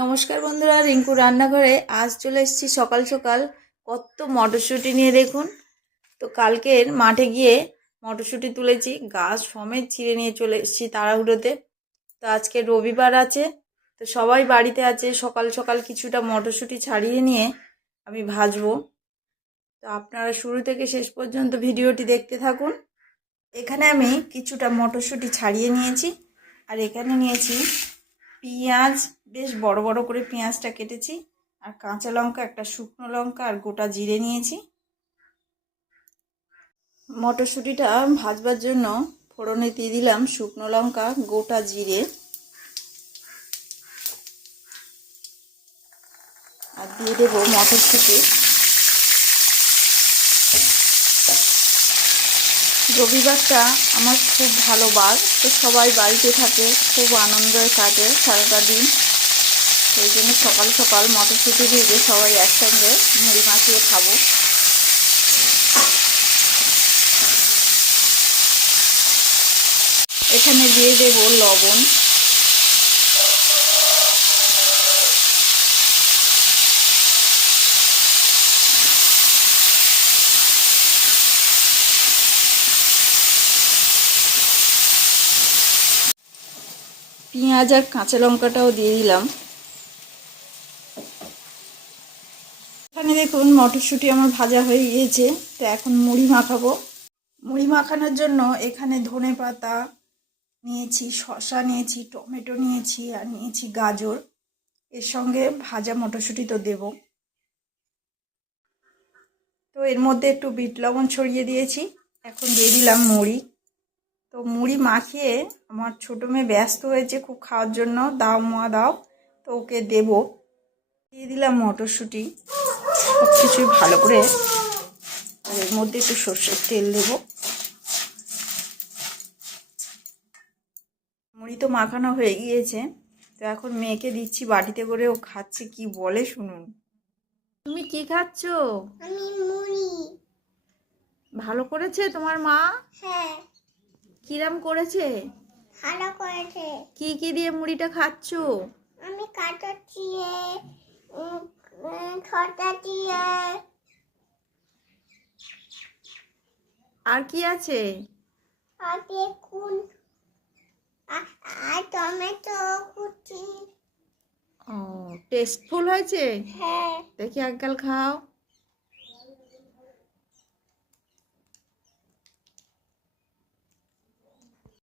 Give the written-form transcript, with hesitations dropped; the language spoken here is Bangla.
নমস্কার বন্ধুরা, রিঙ্কু রান্নাঘরে আজ চলে এসেছি সকাল সকাল কত মটরশুঁটি নিয়ে। দেখুন তো, কালকের মাঠে গিয়ে মটরশুঁটি তুলেছি, গাছ সমেত ছিঁড়ে নিয়ে চলে এসেছি তাড়াহুড়োতে। তো আজকে রবিবার আছে, তো সবাই বাড়িতে আছে। সকাল সকাল কিছুটা মটরশুঁটি ছাড়িয়ে নিয়ে আমি ভাজবো। তো আপনারা শুরু থেকে শেষ পর্যন্ত ভিডিওটি দেখতে থাকুন। এখানে আমি কিছুটা মটরশুঁটি ছাড়িয়ে নিয়েছি, আর এখানে নিয়েছি পেঁয়াজ, বেশ বড় বড় করে পেঁয়াজটা কেটেছি, আর কাঁচা লঙ্কা, একটা শুকনো লঙ্কা আর গোটা জিরে নিয়েছি। মটরশুঁটিটা ভাজবার জন্য ফোড়নে দিয়ে দিলাম শুকনো লঙ্কা, গোটা জিরে, আর দিয়ে দেবো মটরশুঁটি। রবিবারটা আমার খুব ভালো বার, তো সবাই বাড়িতে থাকে, খুব আনন্দে কাটে সারাটা দিন। সেই জন্য সকাল সকাল মটরশুঁটি ভেজে সবাই একসঙ্গে মুড়ি মাখিয়ে খাবো। এখানে দিয়ে দেব লবণ, পেঁয়াজ আর কাঁচা লঙ্কাটাও দিয়ে দিলাম। এখানে দেখুন মটরশুঁটি আমার ভাজা হয়ে গিয়েছে, তো এখন মুড়ি মাখাবো। মুড়ি মাখানোর জন্য এখানে ধনে পাতা নিয়েছি, শসা নিয়েছি, টমেটো নিয়েছি, আর নিয়েছি গাজর। এর সঙ্গে ভাজা মটরশুঁটি তো দেব। তো এর মধ্যে একটু বিট লবণ ছড়িয়ে দিয়েছি। এখন দিয়ে দিলাম মুড়ি। তো মুড়ি মাখিয়ে আমার ছোটো মেয়ে ব্যস্ত হয়েছে খুব খাওয়ার জন্য, দাও মা দাও, তো ওকে দেব। দিয়ে দিলাম মটরশুঁটি, সব কিছুই ভালো করে। আর এর মধ্যে একটু সর্ষের তেল দেব। মুড়ি তো মাখানো হয়ে গিয়েছে, তো এখন মেয়েকে দিচ্ছি বাটিতে করে, ও খাচ্ছে, কি বলে শুনুন। তুমি কি খাচ্ছ? আমি মুড়ি। ভালো করেছে তোমার মা? হ্যাঁ, কিরাম করেছে? ভালো করেছে। কি কি দিয়ে মুড়িটা খাচ্ছ? আমি কাঁচা দিয়ে, ছটা দিয়ে, আর কি আছে? আর বেগুন, আর টমেটো কুচি। ও, টেস্টফুল হয়েছে? হ্যাঁ, দেখি একগাল খাও।